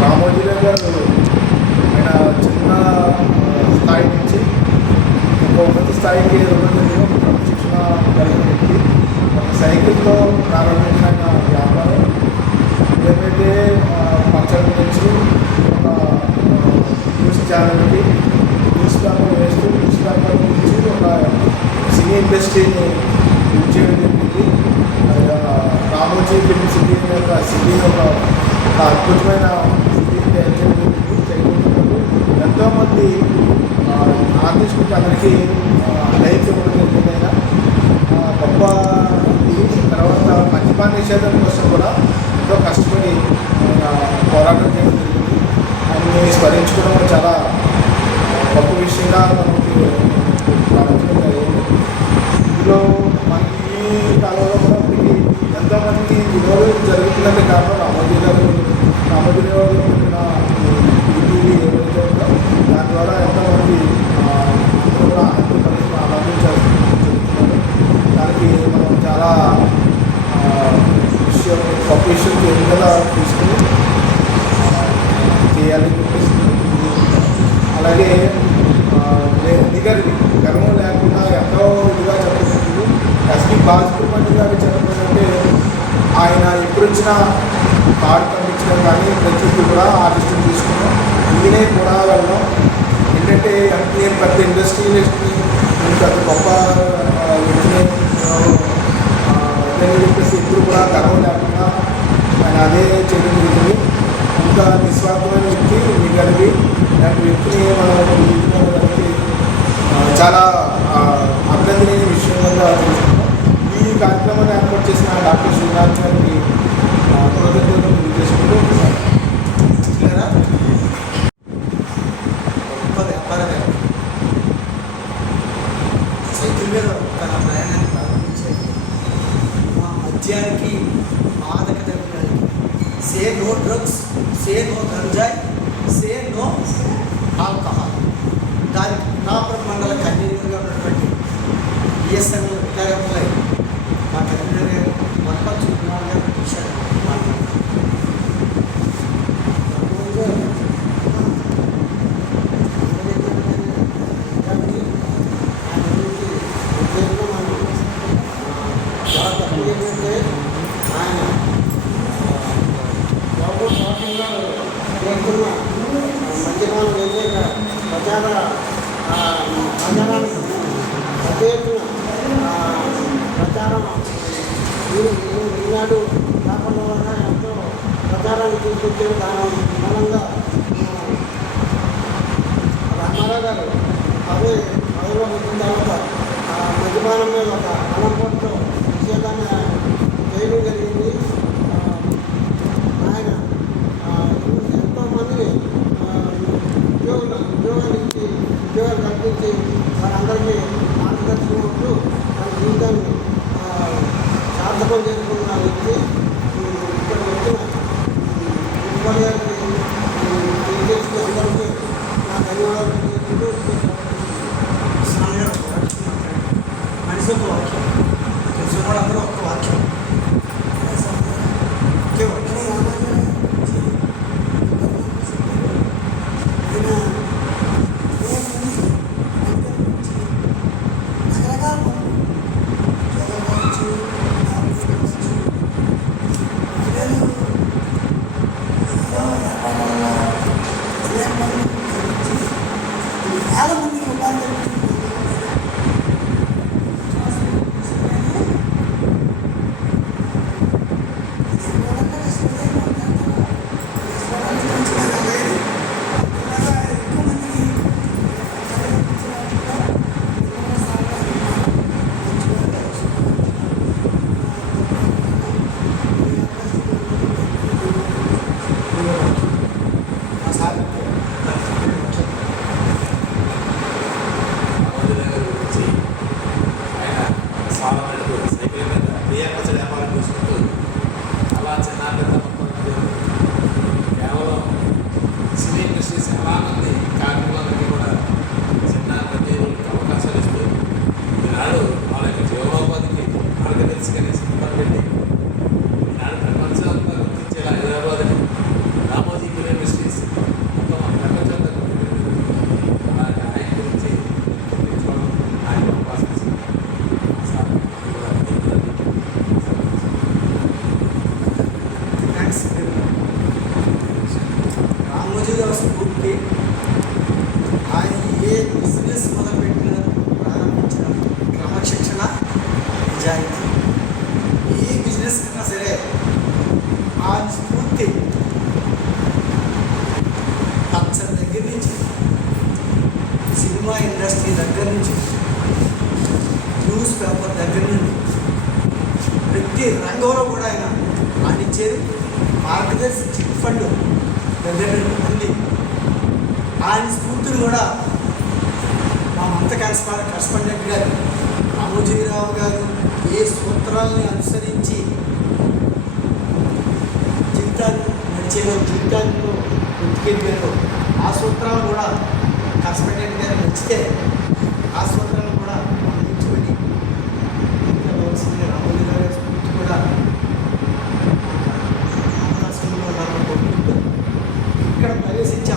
రామోజీరావు గారు ఆయన చిన్న స్థాయి నుంచి ఒక ఉన్నత స్థాయికి రోజుల్లో క్రమశిక్షణ కలిగిన వ్యక్తి. ఒక సైకిల్తో ప్రారంభించిన వ్యాపారం ఏమైతే పచ్చడి నుంచి ఒక న్యూస్ ఛానల్కి న్యూస్ పేపర్ వేస్తూ న్యూస్ పేపర్ నుంచి ఒక సినీ ఇండస్ట్రీని బిల్డ్ చేయడం జరిగింది. రామోజీ ఫిల్మ్ సిటీ అనే ఒక సిటీని ఒక అద్భుతమైన సిటీని తయారు చేయడం జరిగింది. ఎంతోమంది ఆర్టిస్టులకి అందరికీ లైఫ్ ఇవ్వడం జరిగింది. ఆయన గొప్ప తర్వాత మద్యపాన నిషేధం కోసం కూడా ఎంతో కష్టపడి పోరాటం చేయడం జరిగింది. ఆయన్ని స్మరించుకోవడం చాలా గొప్ప విషయంగా మనకి భావించడం జరిగింది. ఇందులో మనకి ఈ కాలంలో కూడా ఇప్పటికీ ఎంతోమంది వినోదం జరుగుతున్నది కారణం రామోజీరావు పెట్టిన ఈటీవీ ఏదైతే ఉందో దాని ద్వారా ఎంతోమంది కూడా ఆనందం జరుగుతున్నారు. దానికి మనం చాలా గొప్ప విషయం ఏదైనా తీసుకుని చేయాలని చెప్పేసి అలాగే నిగర్వి గర్వం లేకుండా ఎంతో ఇదిగా చెప్పేటప్పుడు ఎస్పి బాలసుబ్రహ్మణ్యం గారు చెప్పాలంటే ఆయన ఎప్పుడు వచ్చినా కార్డు పంపించడం కానీ ప్రతి కూడా ఆర్టిస్ట్ని తీసుకున్నాం. ఈయనే కూడా వెళ్ళడం ఏంటంటే నేను పెద్ద ఇండస్ట్రియలిస్ట్ని నేను పెద్ద గొప్ప వ్యక్తిని నేను చెప్పేసి ఎప్పుడు కూడా గర్వం లేకుండా ఆయన అదే చేయడం జరిగింది. ఇంకా నిస్వార్థమైన వ్యక్తి నిగర్వి ఇలాంటి వ్యక్తిని మనం దానికి చాలా అభినందనీయ విషయంగా తెలుసుకుంటాం. ఈ కార్యక్రమాన్ని ఏర్పాటు చేసిన డాక్టర్ శ్రీనాథ్ గారికి కృతజ్ఞతలు తెలియజేసుకుంటూ గొప్ప వ్యాపారమే సైకిల్ మీద తన ప్రయాణాన్ని ప్రారంభించేది. మా మద్యానికి మాదక ద్రవ్యాలకి say no drugs, say no గంజాయి, సే నో ఆల్కహాల్. దానికి పునాపురం మండల కన్వీనర్గా ఉన్నటువంటి బిఎస్ఎన్ విద్యారంభంలో మా కన్వీనర్ గారు మొత్తం చూపునాడు గారు విషయాలు మాట్లాడతారు. ఆయన బాబు షాపింగ్లో చేస్తున్న మద్యపాన వ్యతిరేక ప్రచారానికి పెద్ద ఎత్తున ప్రచారం ఈనాడు కాకుండా వల్ల ఎంతో ప్రచారాన్ని తీసుకొచ్చే దాని మూలంగా రామారావు గారు పదవిలో వచ్చిన తర్వాత మద్యపానం మీద ఒక అనంపంతో నిషేధాన్ని చేయడం జరిగింది. ఆయన ఎంతోమందిని ఉద్యోగాలు కల్పించి వారందరికీ మార్గదర్శనం ఉంటూ తన జీవితాన్ని సార్థకం చేసుకున్న వ్యక్తి. ఇక్కడ వచ్చిన ప్రిన్సిపల్ గారికి టీచర్స్కి అందరికీ నా ధన్యవాదాలు తెలియజేసుకుంటూ మనిషి ఒక వాక్యం తెలిసిన వాళ్ళందరూ ఒక వాక్యం నిజాయితీ. ఏ బిజినెస్ కన్నా సరే ఆ స్ఫూర్తి పచ్చడి దగ్గర నుంచి, సినిమా ఇండస్ట్రీ దగ్గర నుంచి, న్యూస్ పేపర్ దగ్గర నుండి ప్రతి రంగంలో కూడా ఆయన అందించేది. మార్గదర్శి చిట్ ఫండ్ దగ్గర నుండి ఉంది. ఆయన స్ఫూర్తిని కూడా మా మంత కరస్పాండెంట్ గారు రామోజీరావు గారు ఏ సూత్రాలని అనుసరించి జీవితాల్లో బ్రతికెళ్ళారో ఆ సూత్రాలు కూడా కరస్పాండెంట్ గారు నచ్చితే ఆ సూత్రాలు కూడా అందించుకొని రామోజీరావు గారి స్ఫూర్తి కూడా అవకాశంలో ఇక్కడ ప్రవేశించే